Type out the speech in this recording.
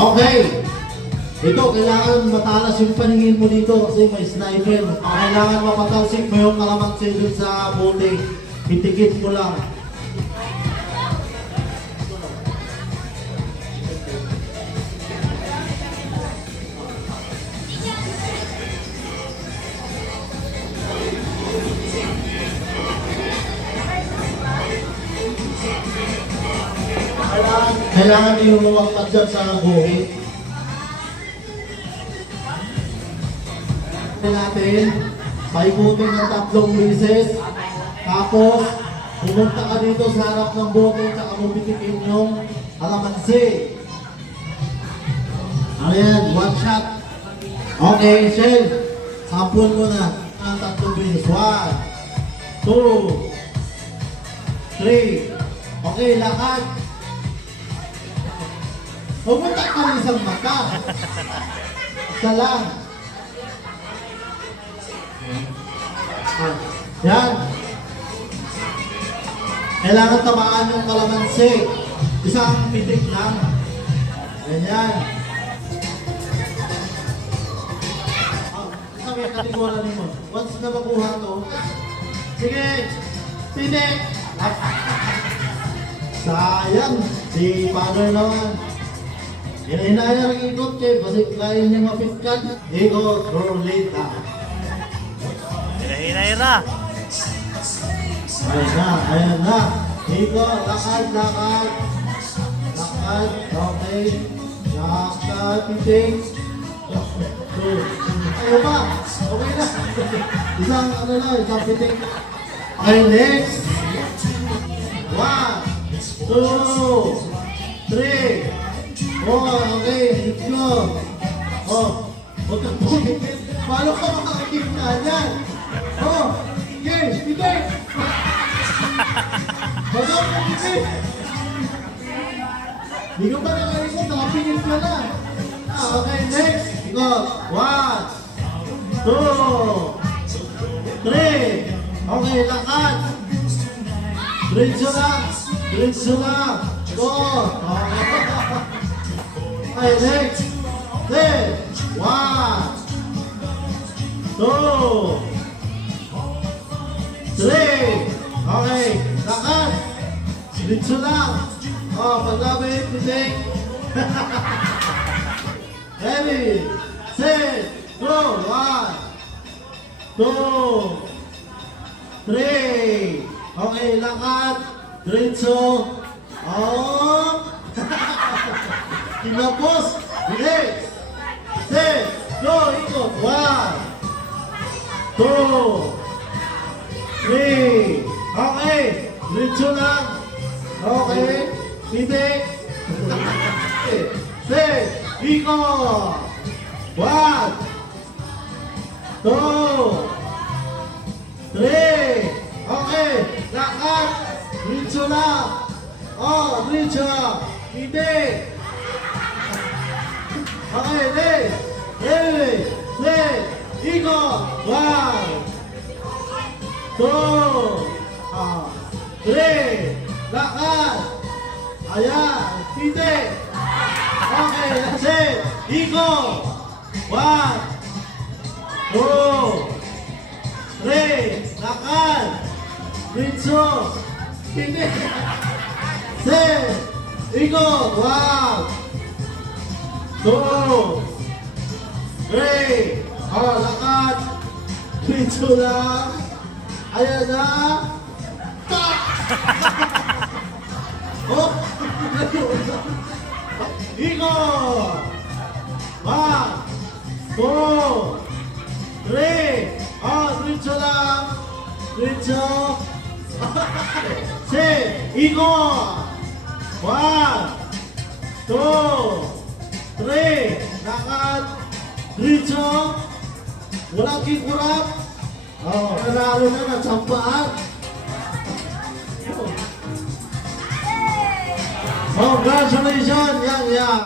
Okay. Ito, kailangan matalas yung paningin mo dito kasi may sniper. Kailangan mapatalsik mo yung kalamansi dun sa bote. Titikit mo lang. Kailangan yung luwagtag dyan sa guhit. Natin, paikutin ng 3 beses. Tapos, pumunta ka dito sa harap ng bote at mabitikin yung kalamansi. Ayan, 1 shot. Okay, Shell. Sampun mo na ang 3 beses. 1, 2, 3. Okay, lakad. Pumunta ka ng isang mata. Isa lang. Yan. Kailangan tamaan yung kalamansi. Isang pitik lang. Ganyan. Isa may kategorya mo. Once na makuha to, sige, pitik. Sayang. Si father naman. Hinahayang ang ikot kayo kasi kaya niya mapitkan. Ikot, rulita. Hira-hira. Ayan na. Ikot, lakad, lakad. Lakad, okay. Lakad, piting. Ayaw pa. Okay na. Isang piting. Okay, next. 1, 2, 3. Okay, let's go. Huwag kang pumipit. Paano ka makakakita dyan? Okay, pitik. Huwag kang pumipit. Hindi ko pa nakaikot, nakapingin ka na. Okay, next. Go. 1, 2, 3. Okay, lakad. Diretso lang. Diretso lang. Go. Okay, next. 1, 2, 3. Okay, lakad. Diretso lang. Paglabit, pitik. Ready, set, go. 1, 2, 3. Okay, lakad. Diretso. Kinapos. Next. Set. Go. Ikot. 1, 2, 3. Okay. Diretso lang. Okay. Pitik. Set. Ikot. 1, 2, 3. Okay. Lakad. Diretso lang. Diretso. Pitik. Okay, next. Ready, set, ikot. 1, 2, 3. Lakad. Ayan, pitik. Okay, that's it. Ikot. 1, 2, 3. Lakad. Ritso. Pitik. Set. Ikot. 1, 2, 3. Lakad. Ritso lang. Ayan na. Ikot. 1, 2, 3. Ritso lang. Ritso. Set. Ikot. 1, 2, 3. Lakad. Ritso. Walang kikurap. Nanalo na natsampaan. Congratulations, Yang Yang.